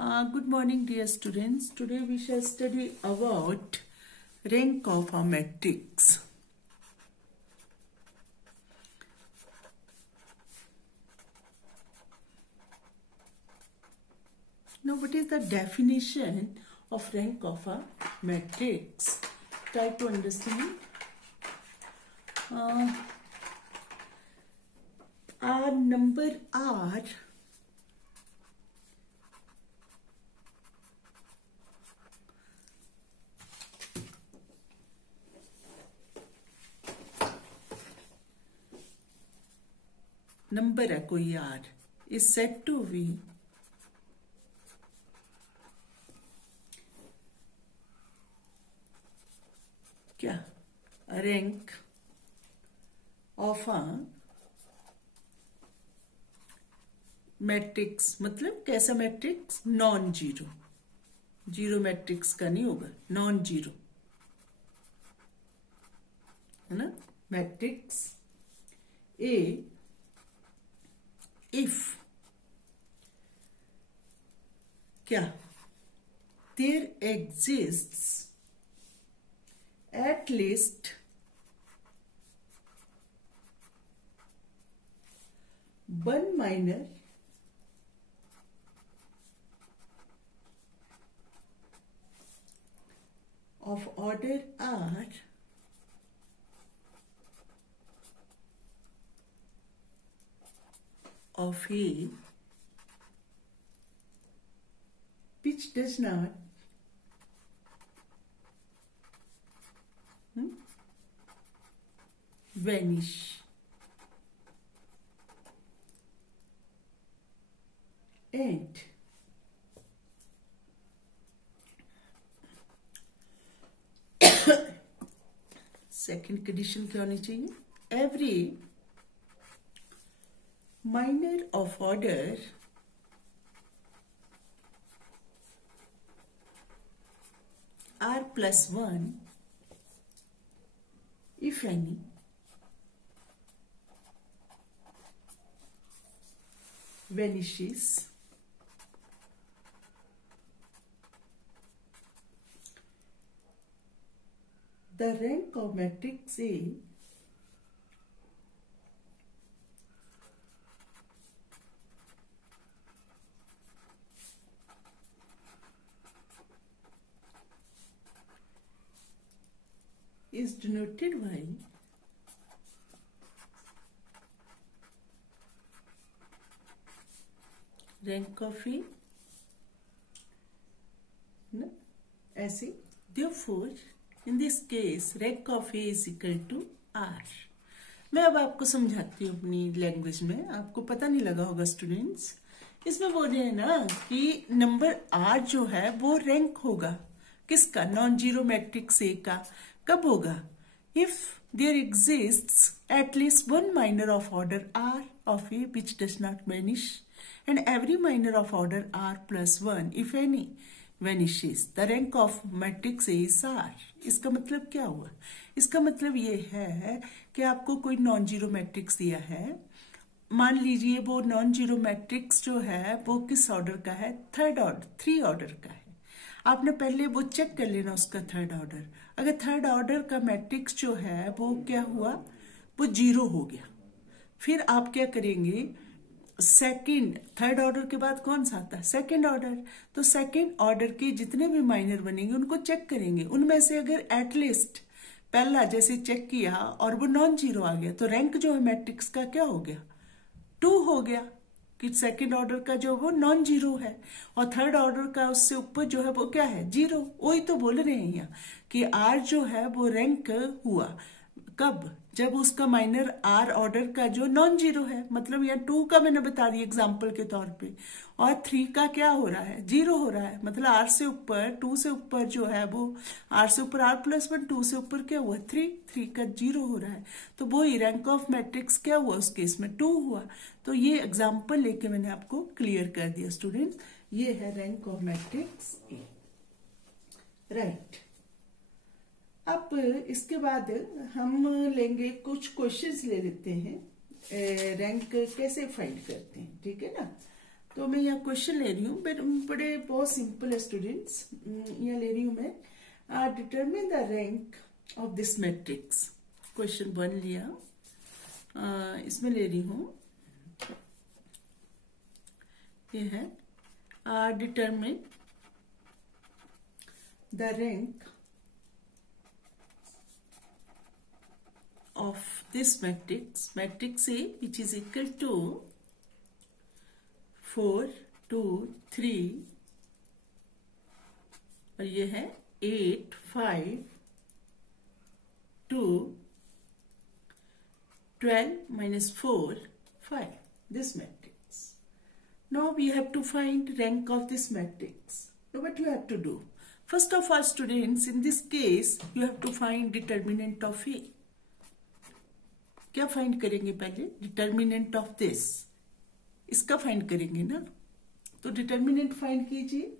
Good morning, dear students. Today we shall study about rank of a matrix. Now, what is the definition of rank of a matrix? Try to understand. A number R number है कोई R is said to be क्या rank of a matrix. मतलब कैसा matrix? Non zero. Zero matrix का नहीं होगा, non zero है ना। मैट्रिक्स ए if क्या there exists at least one minor of order R of A which does not vanish and second condition क्या होनी चाहिए? Every minor of order R plus 1 if any vanishes the rank of matrix A is denoted by rank of A ना ऐसे। therefore in this case rank of A is equal to R। मैं अब आपको समझाती हूँ अपनी language में, आपको पता नहीं लगा होगा स्टूडेंट्स। इसमें बोल रहे हैं ना कि नंबर R जो है वो रैंक होगा किसका? नॉन जीरो मैट्रिक्स A का। कब होगा? If there exists at least one minor of order R of A which does not vanish and every minor of order R plus 1 if any vanishes the rank of matrix A is R। इसका मतलब क्या हुआ? इसका मतलब ये है कि आपको कोई नॉन जीरो मैट्रिक्स दिया है। मान लीजिए वो नॉन जीरो मैट्रिक्स जो है वो किस ऑर्डर का है? थर्ड ऑर्डर, 3 ऑर्डर का है। आपने पहले वो चेक कर लेना उसका थर्ड ऑर्डर। अगर थर्ड ऑर्डर का मैट्रिक्स जो है वो क्या हुआ? वो जीरो हो गया। फिर आप क्या करेंगे? सेकंड, थर्ड ऑर्डर के बाद कौन सा आता है? Second order. तो सेकंड ऑर्डर के जितने भी माइनर बनेंगे उनको चेक करेंगे। उनमें से अगर एटलीस्ट पहला जैसे चेक किया और वो नॉन जीरो आ गया तो रैंक जो है मैट्रिक्स का क्या हो गया? 2 हो गया कि सेकंड ऑर्डर का जो वो नॉन जीरो है और थर्ड ऑर्डर का उससे ऊपर जो है वो क्या है? जीरो। वही तो बोल रहे हैं यहाँ कि आर जो है वो रैंक हुआ कब? जब उसका माइनर आर ऑर्डर का जो नॉन जीरो है। मतलब यहाँ 2 का मैंने बता दिया एग्जाम्पल के तौर पे और 3 का क्या हो रहा है? जीरो हो रहा है। मतलब आर से ऊपर 2 से ऊपर जो है वो आर से ऊपर R plus 1, 2 से ऊपर क्या हुआ? 3 का जीरो हो रहा है। तो वो ही रैंक ऑफ मैट्रिक्स क्या हुआ? उस केस में 2 हुआ। तो ये एग्जाम्पल लेके मैंने आपको क्लियर कर दिया स्टूडेंट। ये है rank of matrix A, right. अब इसके बाद हम लेंगे कुछ क्वेश्चंस ले लेते हैं, रैंक कैसे फाइंड करते हैं, ठीक है ना। तो मैं यहाँ क्वेश्चन ले रही हूँ, बड़े बहुत सिंपल है स्टूडेंट्स। यहाँ ले रही हूँ मैं, determine the rank of this matrix. Question 1 लिया, इसमें ले रही हूँ, ये है determine the rank of this matrix A, which is equal to 4, 2, 3 और ये है 8, 5, 2, 12 minus 4, 5. This matrix. Now we have to find rank of this matrix. Now what you have to do? First of all, students, in this case you have to find determinant of A. क्या find करेंगे पहले? Determinant of this, इसका find करेंगे ना। तो determinant find कीजिए,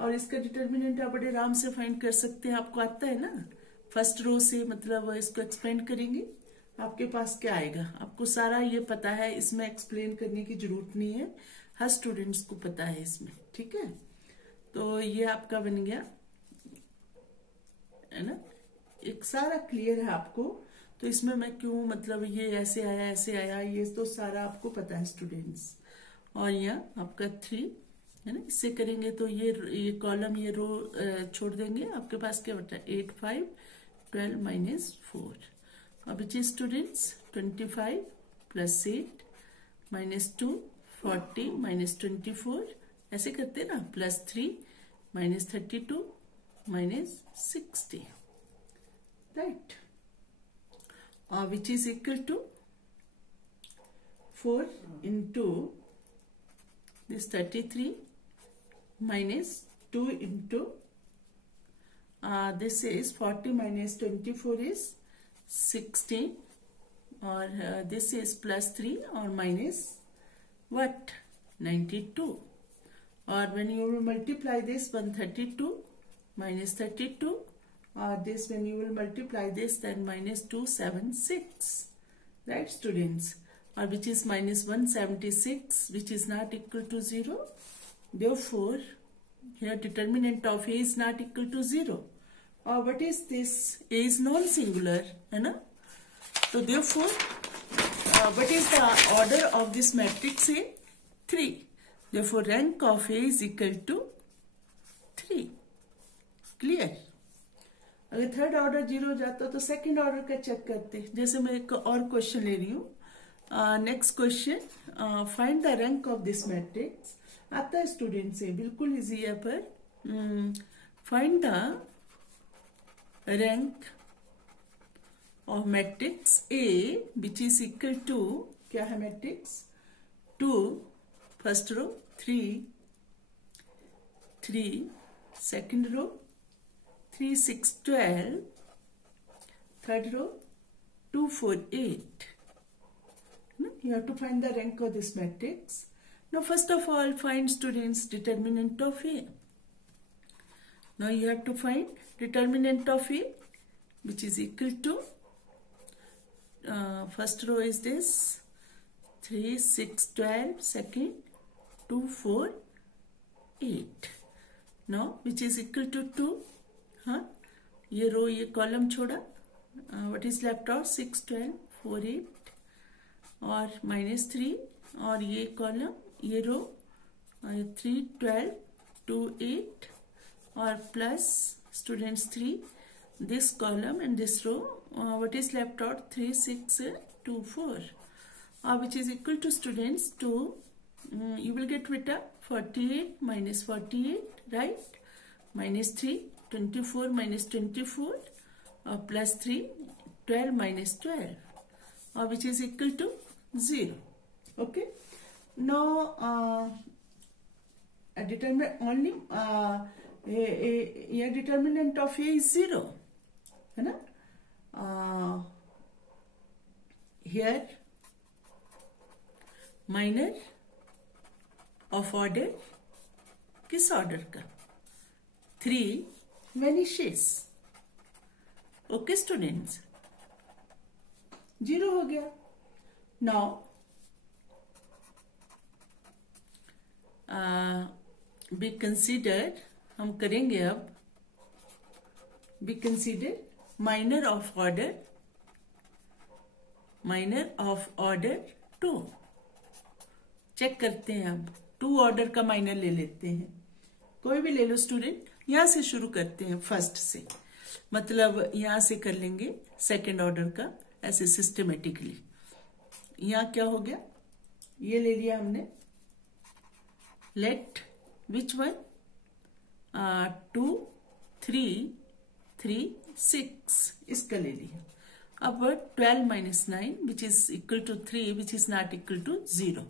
और इसका डिटर्मिनेंट आप बड़े आराम से फाइंड कर सकते हैं, आपको आता है ना। फर्स्ट रो से मतलब इसको एक्सपेंड करेंगे, आपके पास क्या आएगा, आपको सारा ये पता है, इसमें एक्सप्लेन करने की जरूरत नहीं है, हर स्टूडेंट्स को पता है इसमें, ठीक है। तो ये आपका बन गया है ना, एक सारा क्लियर है आपको। तो इसमें मैं क्यों मतलब ये ऐसे आया, ये तो सारा आपको पता है स्टूडेंट्स। और यहाँ आपका 3 है ना, इससे करेंगे तो ये कॉलम, ये रो छोड़ देंगे, आपके पास क्या बचा? 8, 5, 12 minus 4, और which is students 25 plus 8 minus 2, 40 minus 24, ऐसे करते ना, +3 minus 32 minus 60, right? Which is equal to 4 into this 33 minus 2 into this is 40 minus 24 is 16, or this is +3 or minus what? 92. Or when you will multiply this 132 minus 32, this when you will multiply this, then minus 276, right students? Or which is minus 176, which is not equal to 0. Therefore here determinant of A is not equal to 0. Or what is this? A is non-singular, है ना? So therefore what is the order of this matrix A? 3. Therefore rank of A is equal to 3. Clear? अगर third order 0 हो जाता तो second order का check करते। जैसे मैं एक और क्वेश्चन ले रही हूँ, next question, find the rank of this matrix. आता है स्टूडेंट से, बिल्कुल इजी है, पर find the rank of matrix A which is equal to, क्या है matrix? 2 first row, 3 second row, 3, 6, 12, third row, 2, 4, 8. You have to find the rank of this matrix. Now first of all find students determinant of A. Now you have to find determinant of A, which is equal to, first row is this 3, 6, 12, second 2, 4, 8. Now which is equal to 2. हाँ, ये रो ये column छोड़ा, what is left out? 6, 12, 4, 8 और -3, और ये column ये रो 3, 12, 2, 8 और plus students 3, this column and this row, what is left out? 3, 6, 2, 4, which is equal to students 2, you will get beta 48 minus 48, right? -3, 24 minus 24, plus 3, 12 minus 12, which is equal to 0. Okay. Now determine only a determinant of A is 0, है ना? Here minor of order, किस order का? 3 vanishes. Okay students, 0 हो गया। Now B consider, हम करेंगे अब बी consider minor of order 2। Check करते हैं अब 2 ऑर्डर का माइनर ले लेते हैं, कोई भी ले लो स्टूडेंट। यहां से शुरू करते हैं फर्स्ट से, मतलब यहां से कर लेंगे सेकंड ऑर्डर का ऐसे सिस्टमेटिकली। यहां क्या हो गया, ये ले लिया हमने, लेट विच वन 2 3 3 6 इसका ले लिया। अब 12 minus 9 which is equal to 3 which is not equal to 0।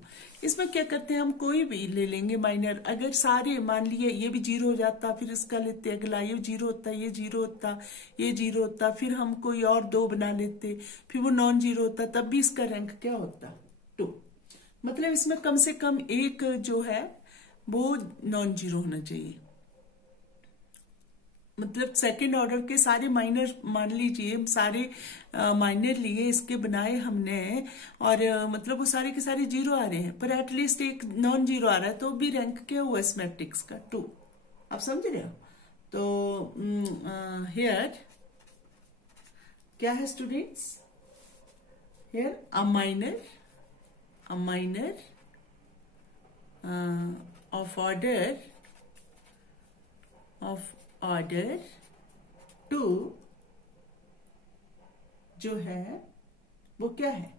इसमें क्या करते हैं, हम कोई भी ले लेंगे माइनर। अगर सारे मान लिए ये भी 0 हो जाता, फिर इसका लेते अगला, ये 0 होता, ये 0 होता, ये 0 होता, फिर हम कोई और 2 बना लेते, फिर वो नॉन 0 होता, तब भी इसका रैंक क्या होता 2। मतलब इसमें कम से कम एक जो है वो नॉन 0 होना चाहिए। मतलब सेकंड ऑर्डर के सारे माइनर, मान लीजिए सारे माइनर लिए इसके बनाए हमने, और मतलब वो सारे के सारे 0 आ रहे हैं, पर एटलीस्ट एक नॉन 0 आ रहा है, तो भी रैंक क्या हुआ इस मैट्रिक्स का 2। आप समझ रहे हो? तो हियर क्या है students, here a minor of order 2 जो है वो क्या है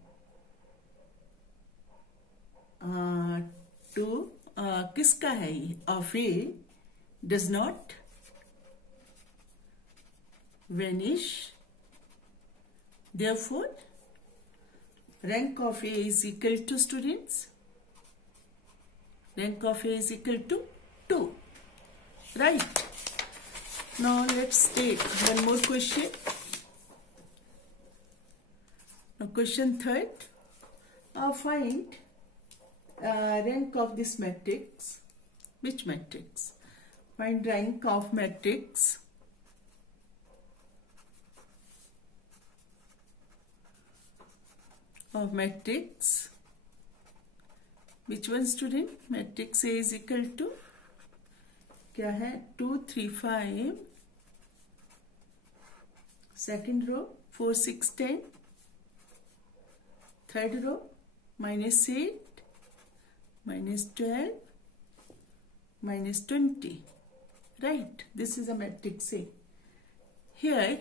2 किसका है, ये of A does not vanish, therefore rank of A is equal to students, rank of A is equal to 2, right? Now let's take one more question. Now question third, find rank of this matrix. Which matrix? Find rank of matrix which one student? Matrix A is equal to क्या है 2 3 5, second row 4 6 10, third row -8 -12 -20, right? This is a matrix A. Here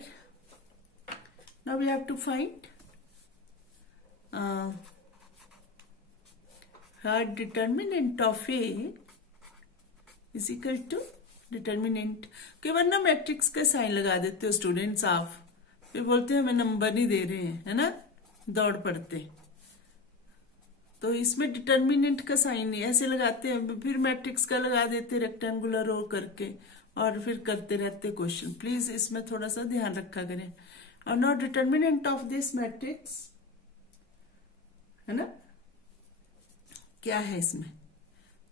now we have to find her determinant of A is equal to determinant के, वरना matrix का sign लगा देते हो students आप, फिर बोलते हैं हमें नंबर नहीं दे रहे हैं, है ना, दौड़ पड़ते। तो इसमें डिटर्मिनेंट का साइन नहीं ऐसे लगाते हैं, फिर मैट्रिक्स का लगा देते रेक्टेंगुलर रो करके, और फिर करते रहते क्वेश्चन। प्लीज इसमें थोड़ा सा ध्यान रखा करें। और now determinant of this matrix है ना, क्या है इसमें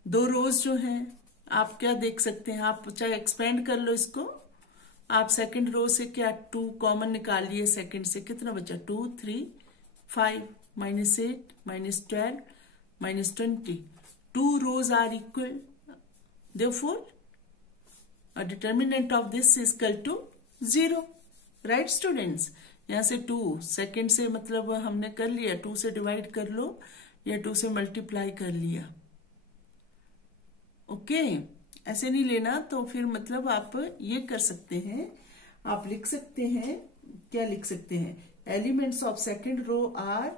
2 रोज जो हैं, आप क्या देख सकते हैं, आप चाहे एक्सपेंड कर लो इसको, आप सेकंड रो से क्या 2 कॉमन निकाल लिए, सेकंड से कितना बचा 2 3 5 -8 -12 -20, 2 rows are equal, therefore a determinant of this is equal to 0, right students? यहाँ से 2 सेकंड से मतलब हमने कर लिया, 2 से डिवाइड कर लो या 2 से मल्टीप्लाई कर लिया, ओके ऐसे नहीं लेना। तो फिर मतलब आप ये कर सकते हैं, आप लिख सकते हैं, क्या लिख सकते हैं, elements of second row are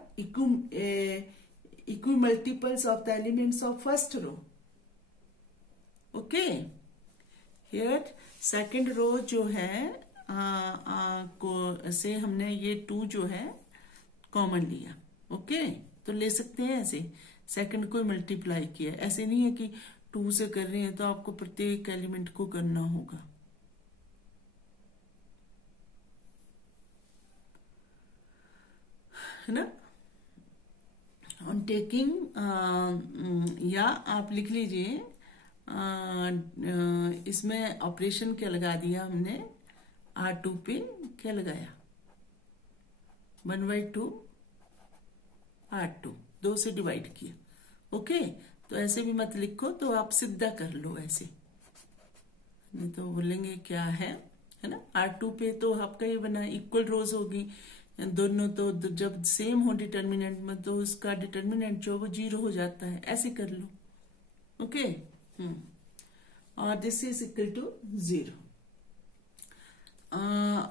equimultiples of the elements of first row, okay. Here second row जो है को से हमने ये 2 जो है कॉमन लिया, ओके। तो ले सकते हैं ऐसे, सेकंड को मल्टीप्लाई किया, ऐसे नहीं है कि 2 से कर रहे हैं तो आपको प्रत्येक एलिमेंट को करना होगा, है ना। ऑन टेकिंग या आप लिख लीजिए, इसमें ऑपरेशन क्या लगा दिया हमने, R2 पे क्या लगाया 1/2 R2, 2 से डिवाइड किया, ओके। तो ऐसे भी मत लिखो, तो आप सीधा कर लो ऐसे, नहीं तो बोलेंगे क्या है ना। R2 पे तो आपका ये बना इक्वल रोज होगी दोनों, तो जब सेम हो डिटर्मिनेंट में तो उसका डिटर्मिनेंट जो वो 0 हो जाता है, ऐसे कर लो। ओके। और दिस इज इक्वल टू 0।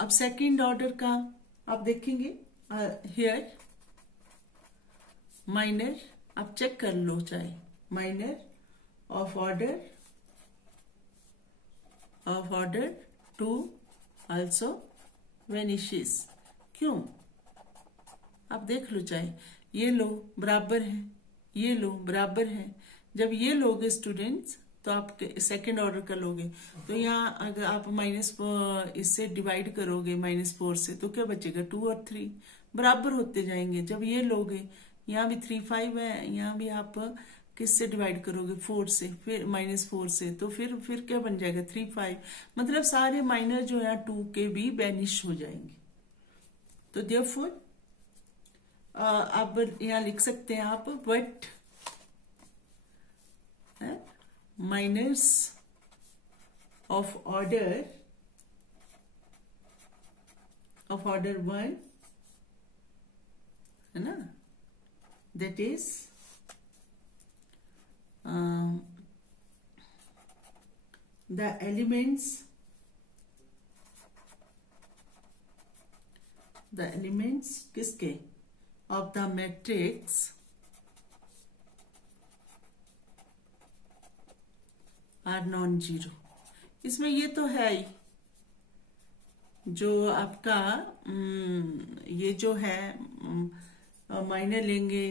अब सेकंड ऑर्डर का आप देखेंगे हियर माइनर, आप चेक कर लो चाहे minor of order 2 also vanishes. क्यों? आप देख लो, चाहे ये लो बराबर है, ये लो बराबर है। जब ये लोगे स्टूडेंट्स तो आप सेकंड ऑर्डर का लोगे, तो यहाँ अगर आप माइनस इससे डिवाइड करोगे -4 से, तो क्या बचेगा? 2 और 3 बराबर होते जाएंगे। जब ये लोगे, यहाँ भी 3 5 है, यहाँ भी आप किससे डिवाइड करोगे? 4 से, फिर -4 से, तो फिर क्या बन जाएगा? 3 5। मतलब सारे माइनर जो है 2 के भी बैनिश हो जाएंगे। तो देयरफॉर अब यहाँ लिख सकते हैं आप बट माइनस ऑफ ऑर्डर 1 है ना, that is the elements किसके? of the matrix are non-zero। इसमें ये तो है ही, जो आपका ये जो है माइनर लेंगे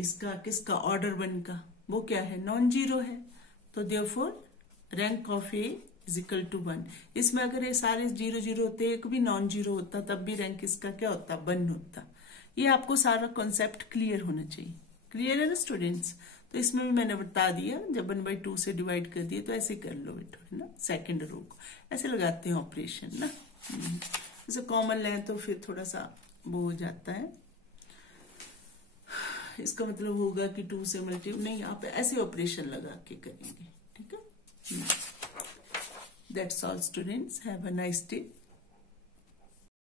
इसका किसका? ऑर्डर 1 का, वो क्या है? नॉन जीरो है। तो therefore rank of A is equal to 1। इसमें अगर ये सारे 0 0 होते, एक भी नॉन जीरो होता, तब भी रैंक इसका क्या होता? 1 होता। ये आपको सारा कॉन्सेप्ट क्लियर होना चाहिए। क्लियर है ना स्टूडेंट्स? तो इसमें भी मैंने बता दिया, जब 1/2 से डिवाइड कर दिए तो ऐसे कर लो बेटा, है ना। सेकंड रो को ऐसे लगाते हैं ऑपरेशन ना, जैसे कॉमन लें तो फिर थोड़ा सा वो हो जाता है। इसका मतलब होगा कि 2 से मल्टीप्लाई नहीं, आप ऐसे ऑपरेशन लगा के करेंगे। ठीक है। That's all students, have a nice day.